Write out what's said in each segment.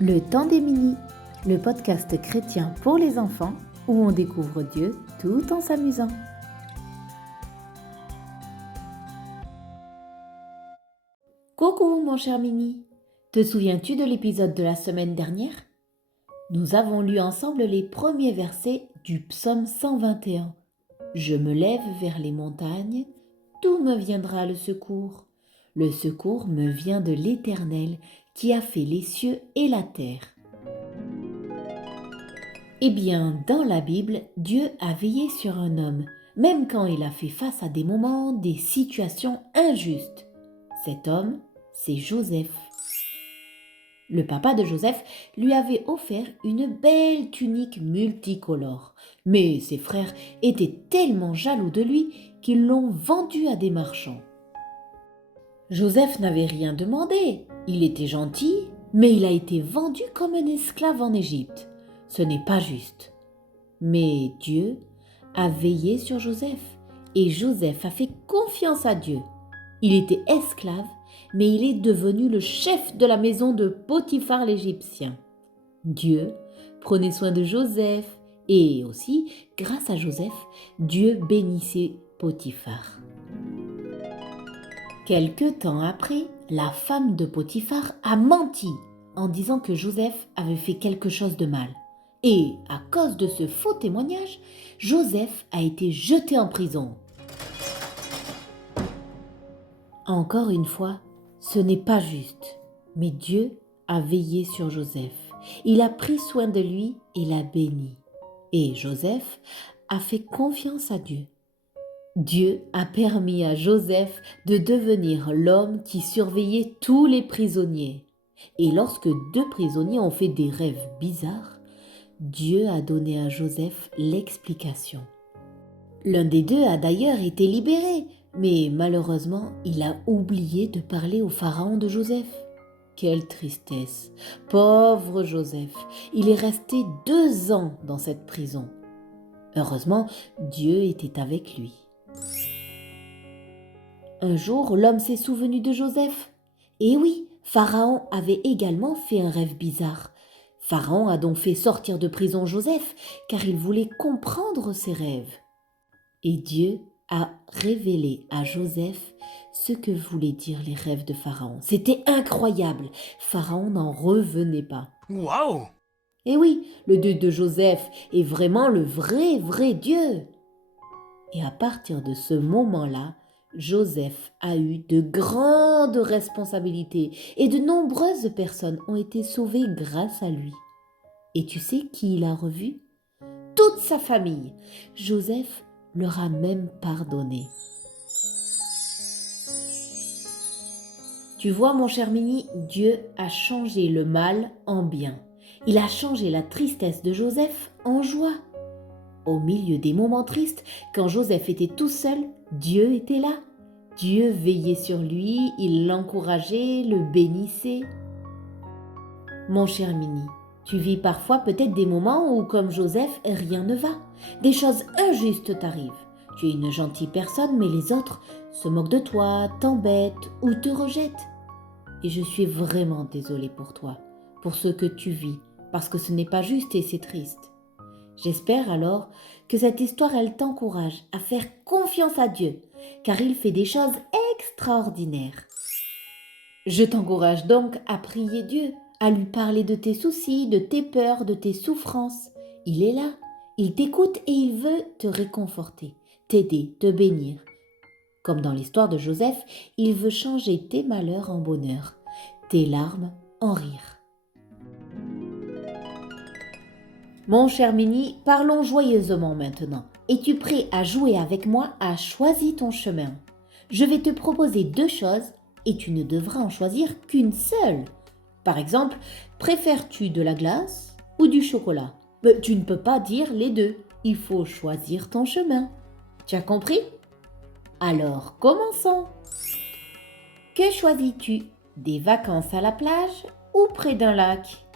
Le temps des mini, le podcast chrétien pour les enfants où on découvre Dieu tout en s'amusant. Coucou mon cher mini, te souviens-tu de l'épisode de la semaine dernière ? Nous avons lu ensemble les premiers versets du psaume 121. Je me lève vers les montagnes, d'où me viendra le secours ? Le secours me vient de l'Éternel qui a fait les cieux et la terre. Eh bien, dans la Bible, Dieu a veillé sur un homme, même quand il a fait face à des moments, des situations injustes. Cet homme, c'est Joseph. Le papa de Joseph lui avait offert une belle tunique multicolore, mais ses frères étaient tellement jaloux de lui qu'ils l'ont vendu à des marchands. Joseph n'avait rien demandé, il était gentil, mais il a été vendu comme un esclave en Égypte. Ce n'est pas juste. Mais Dieu a veillé sur Joseph et Joseph a fait confiance à Dieu. Il était esclave, mais il est devenu le chef de la maison de Potiphar l'Égyptien. Dieu prenait soin de Joseph et aussi, grâce à Joseph, Dieu bénissait Potiphar. Quelque temps après, la femme de Potiphar a menti en disant que Joseph avait fait quelque chose de mal. Et à cause de ce faux témoignage, Joseph a été jeté en prison. Encore une fois, ce n'est pas juste, mais Dieu a veillé sur Joseph. Il a pris soin de lui et l'a béni. Et Joseph a fait confiance à Dieu. Dieu a permis à Joseph de devenir l'homme qui surveillait tous les prisonniers. Et lorsque deux prisonniers ont fait des rêves bizarres, Dieu a donné à Joseph l'explication. L'un des deux a d'ailleurs été libéré, mais malheureusement, il a oublié de parler au pharaon de Joseph. Quelle tristesse! Pauvre Joseph, il est resté 2 ans dans cette prison. Heureusement, Dieu était avec lui. Un jour, l'homme s'est souvenu de Joseph. Et oui, Pharaon avait également fait un rêve bizarre. Pharaon a donc fait sortir de prison Joseph, car il voulait comprendre ses rêves. Et Dieu a révélé à Joseph ce que voulaient dire les rêves de Pharaon. C'était incroyable. Pharaon n'en revenait pas. Waouh! Et oui, le Dieu de Joseph est vraiment le vrai Dieu. Et à partir de ce moment-là, Joseph a eu de grandes responsabilités et de nombreuses personnes ont été sauvées grâce à lui. Et tu sais qui il a revu ? Toute sa famille. Joseph leur a même pardonné. Tu vois mon cher Mini, Dieu a changé le mal en bien. Il a changé la tristesse de Joseph en joie. Au milieu des moments tristes, quand Joseph était tout seul, Dieu était là. Dieu veillait sur lui, il l'encourageait, le bénissait. Mon cher Mini, tu vis parfois peut-être des moments où, comme Joseph, rien ne va. Des choses injustes t'arrivent. Tu es une gentille personne, mais les autres se moquent de toi, t'embêtent ou te rejettent. Et je suis vraiment désolée pour toi, pour ce que tu vis, parce que ce n'est pas juste et c'est triste. J'espère alors que cette histoire, elle t'encourage à faire confiance à Dieu, car il fait des choses extraordinaires. Je t'encourage donc à prier Dieu, à lui parler de tes soucis, de tes peurs, de tes souffrances. Il est là, il t'écoute et il veut te réconforter, t'aider, te bénir. Comme dans l'histoire de Joseph, il veut changer tes malheurs en bonheur, tes larmes en rire. Mon cher Mini, parlons joyeusement maintenant. Es-tu prêt à jouer avec moi à Choisis ton chemin ? Je vais te proposer 2 choses et tu ne devras en choisir qu'une seule. Par exemple, préfères-tu de la glace ou du chocolat ? Mais tu ne peux pas dire les deux. Il faut choisir ton chemin. Tu as compris ? Alors, commençons. Que choisis-tu ? Des vacances à la plage ou près d'un lac ?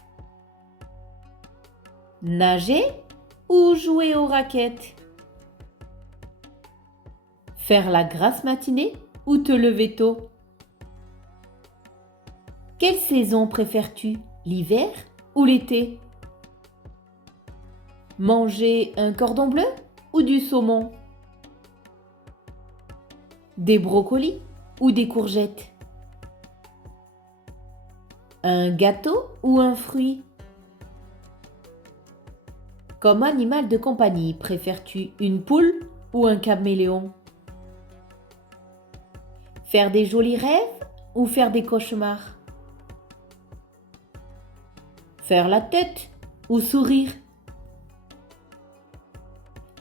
Nager ou jouer aux raquettes ? Faire la grasse matinée ou te lever tôt ? Quelle saison préfères-tu ? l'hiver ou l'été? Manger un cordon bleu ou du saumon? Des brocolis ou des courgettes? Un gâteau ou un fruit? Comme animal de compagnie, préfères-tu une poule ou un caméléon? Faire des jolis rêves ou faire des cauchemars? Faire la tête ou sourire?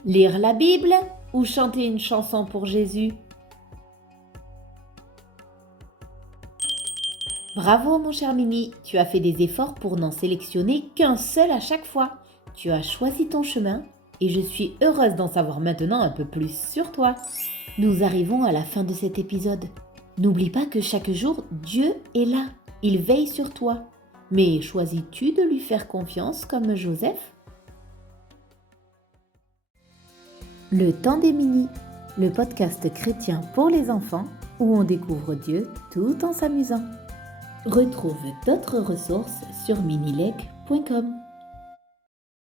Lire la Bible ou chanter une chanson pour Jésus? Bravo mon cher Mimi, tu as fait des efforts pour n'en sélectionner qu'un seul à chaque fois. Tu as choisi ton chemin et je suis heureuse d'en savoir maintenant un peu plus sur toi. Nous arrivons à la fin de cet épisode. N'oublie pas que chaque jour, Dieu est là. Il veille sur toi. Mais choisis-tu de lui faire confiance comme Joseph? Le temps des Mini, le podcast chrétien pour les enfants où on découvre Dieu tout en s'amusant. Retrouve d'autres ressources sur minilec.com.